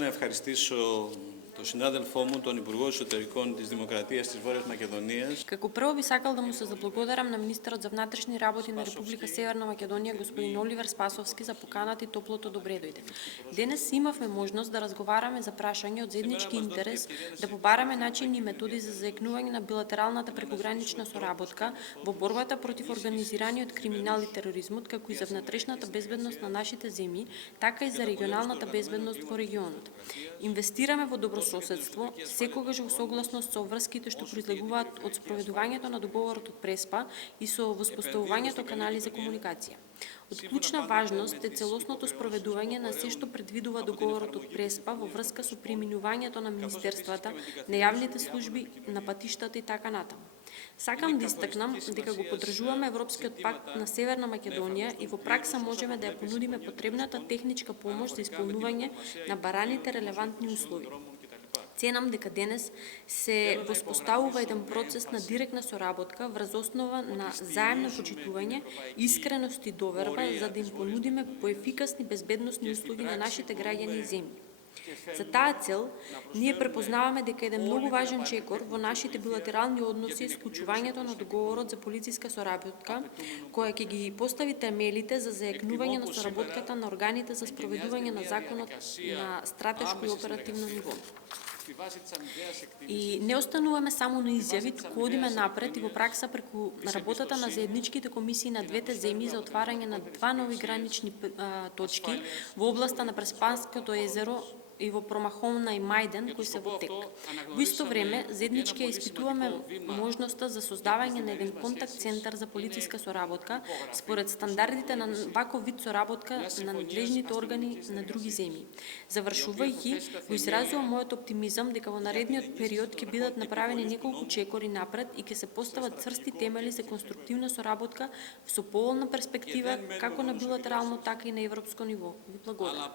Να ευχαριστήσω τον συνάδελφό μου, τον Υπουργό Εσωτερικών της Δημοκρατίας της Βόρειας Македонίας. Како прво би сакал да му се заблагодарам на министерот за внатрешни работи на Република Северна Македонија господин Оливер Спасовски за поканата и топлото добре дојде. Денес имавме можност да разговараме за прашање од заеднички интерес, да побараме начини и методи за заекнување на билатералната прекогранична соработка во борбата против организираниот криминал и тероризмот, како и за внатрешната безбедност на нашите земји, така и за регионалната безбедност во регионот. Инвестираме во добрососедство, секогаш во согласност со обврските што произлегуваат од спроведувањето на договорот од Преспа и со воспоставувањето канали за комуникација. Од клучна важност е целосното спроведување на се што предвидува договорот од Преспа во врска со приминувањето на министерствата, на јавните служби, на патиштата и така натаму. Сакам да истакнам дека го поддржуваме Европскиот пакт на Северна Македонија и во пракса можеме да ја понудиме потребната техничка помош за исполнување на бараните релевантни услови. Ценам дека денес се воспоставува еден процес на директна соработка врз основа на заемно почитување, искреност и доверба за да им понудиме поефикасни безбедносни услуги на нашите граѓани и земји. За таа цел, ние препознаваме дека еден многу важен чекор во нашите билатерални односи е склучувањето на договорот за полициска соработка, која ќе ги постави темелите за заекнување на соработката на органите за спроведување на законот на стратешко и оперативно ниво. И не остануваме само на изјави, туку одиме напред и во пракса преку работата на заедничките комисии на двете земји за отварање на два нови гранични точки во областа на Преспанското езеро и во Промахомна и Мајден, кои се во тек. Во исто време, заеднички ја испитуваме можноста за создавање на еден контакт центар за полициска соработка според стандардите на ваков вид соработка на надлежните органи на други земји. Завршувајќи, го изразувам мојот оптимизам дека во наредниот период ќе бидат направени неколку чекори напред и ќе се постават цврсти темели за конструктивна соработка со поволна перспектива како на билатерално, така и на европско ниво. Ви благодарам.